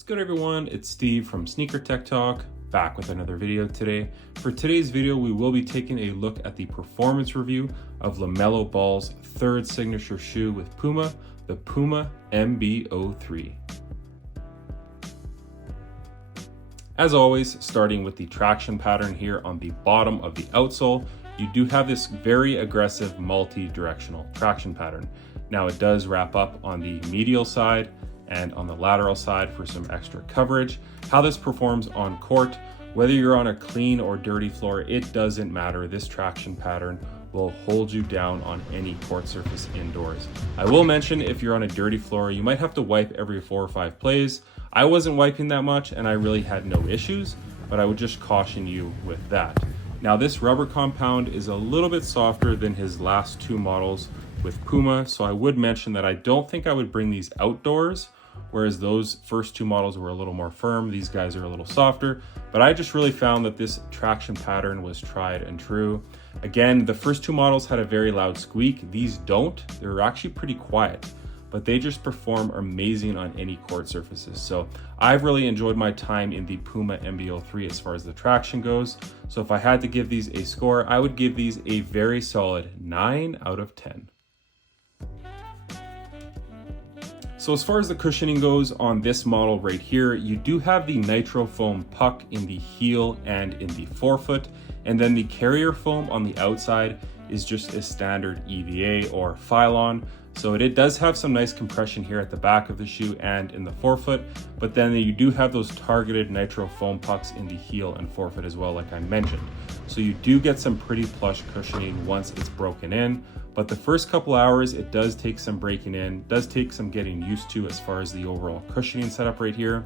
What's good everyone, it's Steve from Sneaker Tech Talk, back with another video today. For today's video, we will be taking a look at the performance review of LaMelo Ball's third signature shoe with Puma, the Puma MB.03. As always, starting with the traction pattern here on the bottom of the outsole, you do have this very aggressive multi-directional traction pattern. Now it does wrap up on the medial side and on the lateral side for some extra coverage. How this performs on court, whether you're on a clean or dirty floor, it doesn't matter. This traction pattern will hold you down on any court surface indoors. I will mention if you're on a dirty floor, you might have to wipe every 4 or 5 plays. I wasn't wiping that much and I really had no issues, but I would just caution you with that. Now this rubber compound is a little bit softer than his last 2 models with Puma, so I would mention that I don't think I would bring these outdoors, whereas those first 2 models were a little more firm. These guys are a little softer, but I just really found that this traction pattern was tried and true. Again, the first 2 models had a very loud squeak. These don't. They're actually pretty quiet, but they just perform amazing on any court surfaces. So I've really enjoyed my time in the Puma MB.03 as far as the traction goes. So if I had to give these a score, I would give these a very solid 9 out of 10. So as far as the cushioning goes on this model right here, you do have the nitro foam puck in the heel and in the forefoot, and then the carrier foam on the outside is just a standard EVA or Phylon. So it does have some nice compression here at the back of the shoe and in the forefoot, but then you do have those targeted nitro foam pucks in the heel and forefoot as well, like I mentioned. So you do get some pretty plush cushioning once it's broken in, but the first couple hours it does take some breaking in, does take some getting used to as far as the overall cushioning setup right here.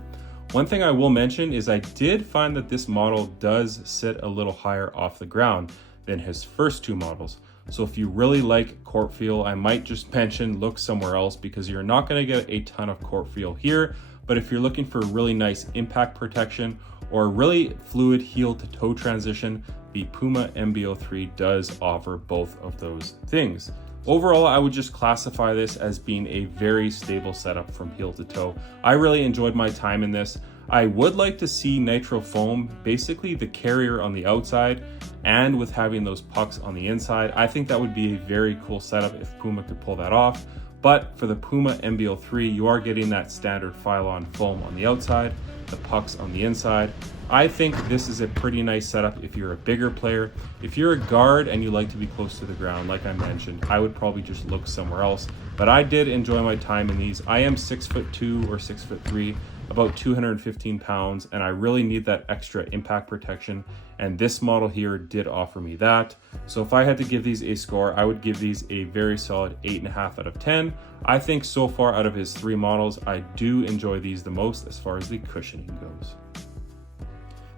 One thing I will mention is I did find that this model does sit a little higher off the ground than his first 2 models. So if you really like court feel, I might just mention look somewhere else because you're not going to get a ton of court feel here. But if you're looking for really nice impact protection or really fluid heel to toe transition, the Puma MB.03 does offer both of those things. Overall, I would just classify this as being a very stable setup from heel to toe. I really enjoyed my time in this. I would like to see nitro foam, basically the carrier on the outside, and with having those pucks on the inside. I think that would be a very cool setup if Puma could pull that off. But for the Puma MB.03, you are getting that standard Phylon foam on the outside, the pucks on the inside. I think this is a pretty nice setup if you're a bigger player. If you're a guard and you like to be close to the ground, like I mentioned, I would probably just look somewhere else. But I did enjoy my time in these. I am 6'2" or 6'3", about 215 pounds, and I really need that extra impact protection. And this model here did offer me that. So if I had to give these a score, I would give these a very solid 8.5 out of 10. I think so far out of his 3 models, I do enjoy these the most as far as the cushioning goes.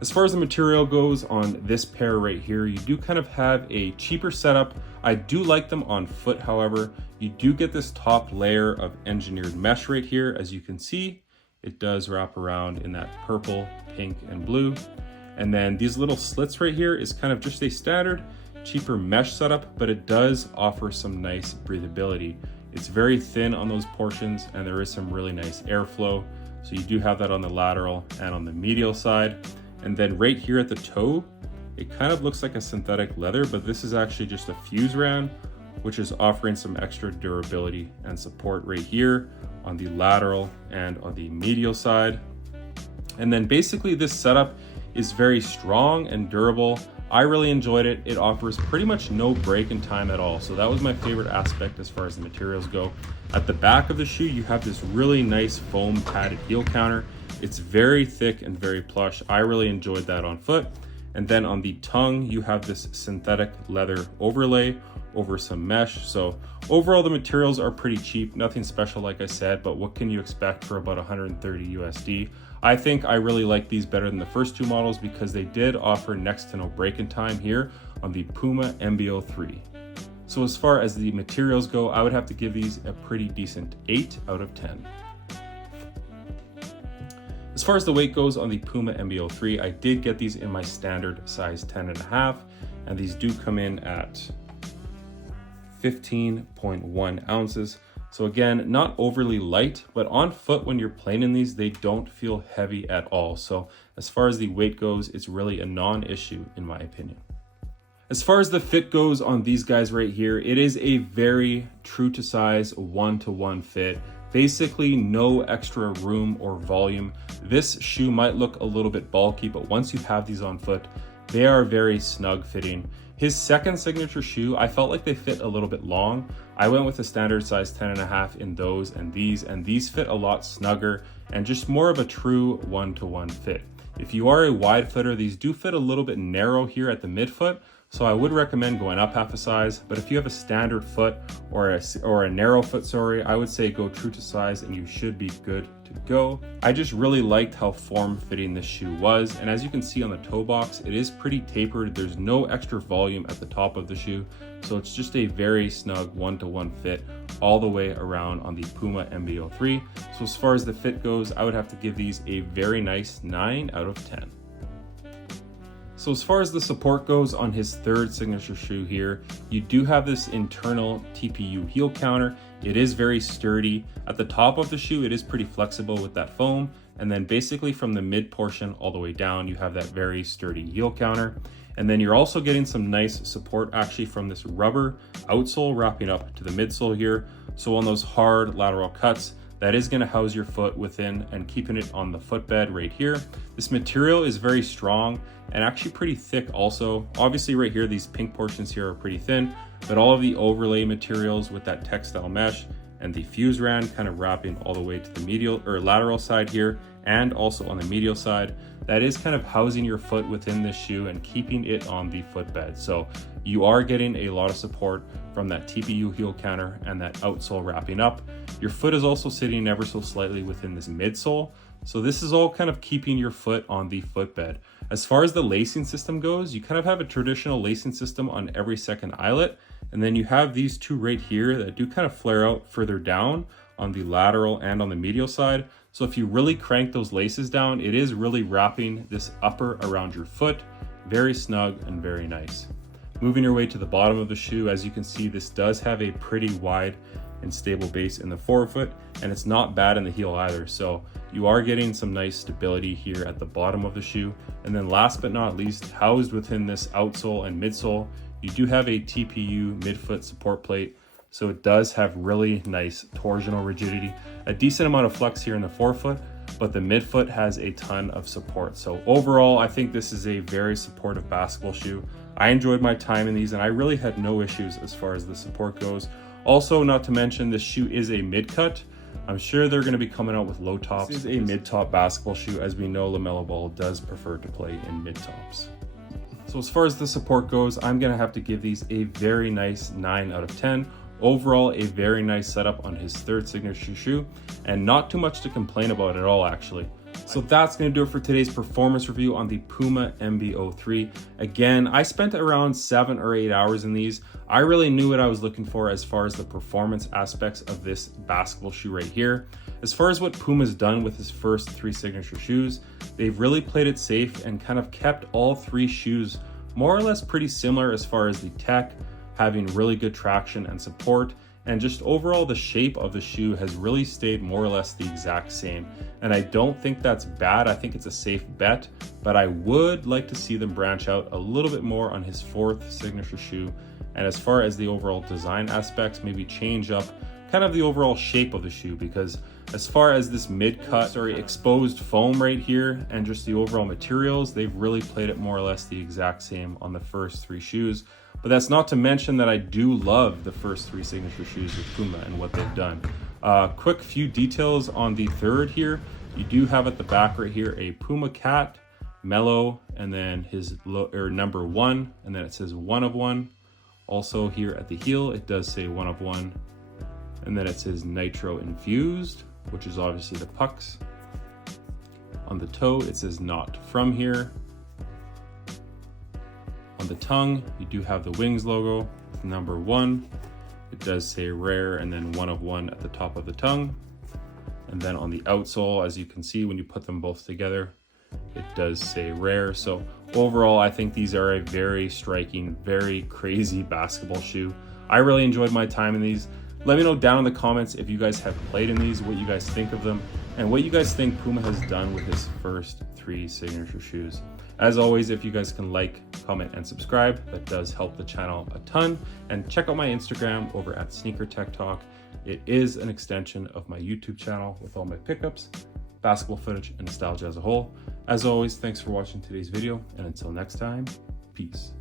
As far as the material goes on this pair right here, you do kind of have a cheaper setup. I do like them on foot, however. You do get this top layer of engineered mesh right here. As you can see, it does wrap around in that purple, pink, and blue. And then these little slits right here is kind of just a standard, cheaper mesh setup, but it does offer some nice breathability. It's very thin on those portions, and there is some really nice airflow. So you do have that on the lateral and on the medial side. And then right here at the toe, it kind of looks like a synthetic leather, but this is actually just a fuse ran, which is offering some extra durability and support right here on the lateral and on the medial side. And then basically this setup is very strong and durable. I really enjoyed it. It offers pretty much no break in time at all. So that was my favorite aspect as far as the materials go. At the back of the shoe, you have this really nice foam padded heel counter. It's very thick and very plush. I really enjoyed that on foot. And then on the tongue, you have this synthetic leather overlay over some mesh. So overall, the materials are pretty cheap, nothing special like I said, but what can you expect for about 130 USD? I think I really like these better than the first 2 models because they did offer next to no break-in time here on the Puma MB.03. So as far as the materials go, I would have to give these a pretty decent 8 out of 10. As far as the weight goes on the Puma MB.03, I did get these in my standard size 10.5, and these do come in at 15.1 ounces. So again, not overly light, but on foot when you're playing in these, they don't feel heavy at all. So as far as the weight goes, it's really a non-issue in my opinion. As far as the fit goes on these guys right here, it is a very true to size 1-to-1 fit. Basically no extra room or volume. This shoe might look a little bit bulky, but once you have these on foot, they are very snug fitting. His second signature shoe, I felt like they fit a little bit long. I went with a standard size 10.5 in those and these fit a lot snugger and just more of a true 1-to-1 fit. If you are a wide footer, these do fit a little bit narrow here at the midfoot, so I would recommend going up half a size. But if you have a standard foot or a narrow foot, sorry, I would say go true to size and you should be good to go. I just really liked how form-fitting this shoe was, and as you can see on the toe box, it is pretty tapered. There's no extra volume at the top of the shoe, so it's just a very snug 1-to-1 fit all the way around on the Puma MB.03. So as far as the fit goes, I would have to give these a very nice 9 out of 10. So as far as the support goes on his third signature shoe here, you do have this internal TPU heel counter. It is very sturdy. At the top of the shoe, it is pretty flexible with that foam. And then basically from the mid portion all the way down, you have that very sturdy heel counter. And then you're also getting some nice support actually from this rubber outsole wrapping up to the midsole here. So on those hard lateral cuts, that is going to house your foot within and keeping it on the footbed right here. This material is very strong and actually pretty thick also. Obviously right here, these pink portions here are pretty thin, but all of the overlay materials with that textile mesh and the fuse ran kind of wrapping all the way to the medial or lateral side here and also on the medial side, that is kind of housing your foot within this shoe and keeping it on the footbed. So you are getting a lot of support from that TPU heel counter and that outsole wrapping up. Your foot is also sitting ever so slightly within this midsole. So this is all kind of keeping your foot on the footbed. As far as the lacing system goes, you kind of have a traditional lacing system on every second eyelet. And then you have these two right here that do kind of flare out further down on the lateral and on the medial side. So if you really crank those laces down, it is really wrapping this upper around your foot. Very snug and very nice. Moving your way to the bottom of the shoe, as you can see, this does have a pretty wide and stable base in the forefoot, and it's not bad in the heel either. So you are getting some nice stability here at the bottom of the shoe. And then last but not least, housed within this outsole and midsole, you do have a TPU midfoot support plate. So it does have really nice torsional rigidity, a decent amount of flex here in the forefoot, but the midfoot has a ton of support. So overall, I think this is a very supportive basketball shoe. I enjoyed my time in these and I really had no issues as far as the support goes. Also, not to mention, this shoe is a mid-cut. I'm sure they're going to be coming out with low tops. This is a mid-top basketball shoe. As we know, LaMelo Ball does prefer to play in mid-tops. So as far as the support goes, I'm going to have to give these a very nice 9 out of 10. Overall, a very nice setup on his third signature shoe, and not too much to complain about at all, actually. So that's going to do it for today's performance review on the Puma MB.03. Again, I spent around 7 or 8 hours in these. I really knew what I was looking for as far as the performance aspects of this basketball shoe right here. As far as what Puma's done with his first 3 signature shoes, they've really played it safe and kind of kept all 3 shoes more or less pretty similar as far as the tech, having really good traction and support, and just overall the shape of the shoe has really stayed more or less the exact same. And I don't think that's bad. I think it's a safe bet, but I would like to see them branch out a little bit more on his 4th signature shoe. And as far as the overall design aspects, maybe change up kind of the overall shape of the shoe, because as far as this mid-cut or exposed foam right here and just the overall materials, they've really played it more or less the exact same on the first 3 shoes. But that's not to mention that I do love the first 3 signature shoes with Puma and what they've done. Quick few details on the third here. You do have at the back right here a Puma cat, Mellow, and then his number 1, and then it says 1 of 1. Also here at the heel, it does say 1 of 1. And then it says Nitro Infused, which is obviously the pucks. On the toe, it says Not From Here. On the tongue, you do have the Wings logo with number 1. It does say Rare and then 1 of 1 at the top of the tongue. And then on the outsole, as you can see when you put them both together, it does say Rare. So overall, I think these are a very striking, very crazy basketball shoe. I really enjoyed my time in these. Let me know down in the comments if you guys have played in these, what you guys think of them, and what you guys think Puma has done with his first 3 signature shoes. As always, if you guys can like, comment, and subscribe, that does help the channel a ton. And check out my Instagram over at Sneaker Tech Talk. It is an extension of my YouTube channel with all my pickups, basketball footage, and nostalgia as a whole. As always, thanks for watching today's video, and until next time, peace.